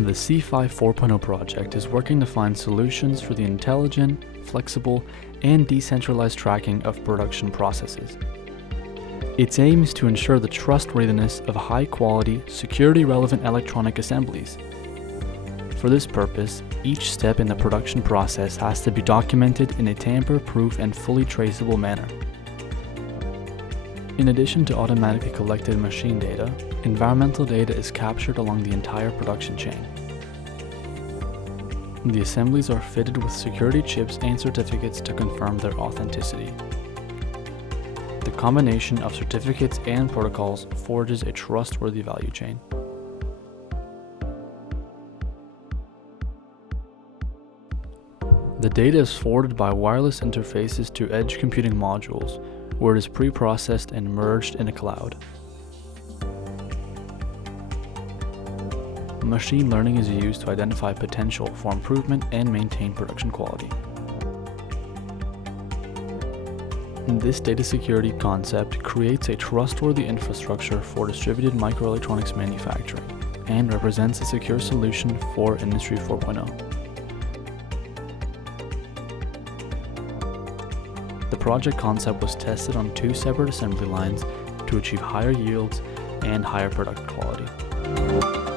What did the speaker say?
The SiEvEI 4.0 project is working to find solutions for the intelligent, flexible, and decentralized tracking of production processes. Its aim is to ensure the trustworthiness of high-quality, security-relevant electronic assemblies. For this purpose, each step in the production process has to be documented in a tamper-proof and fully traceable manner. In addition to automatically collected machine data, environmental data is captured along the entire production chain. The assemblies are fitted with security chips and certificates to confirm their authenticity. The combination of certificates and protocols forges a trustworthy value chain. The data is forwarded by wireless interfaces to edge computing modules, where it is pre-processed and merged in a cloud. Machine learning is used to identify potential for improvement and maintain production quality. This data security concept creates a trustworthy infrastructure for distributed microelectronics manufacturing and represents a secure solution for Industry 4.0. The project concept was tested on 2 separate assembly lines to achieve higher yields and higher product quality.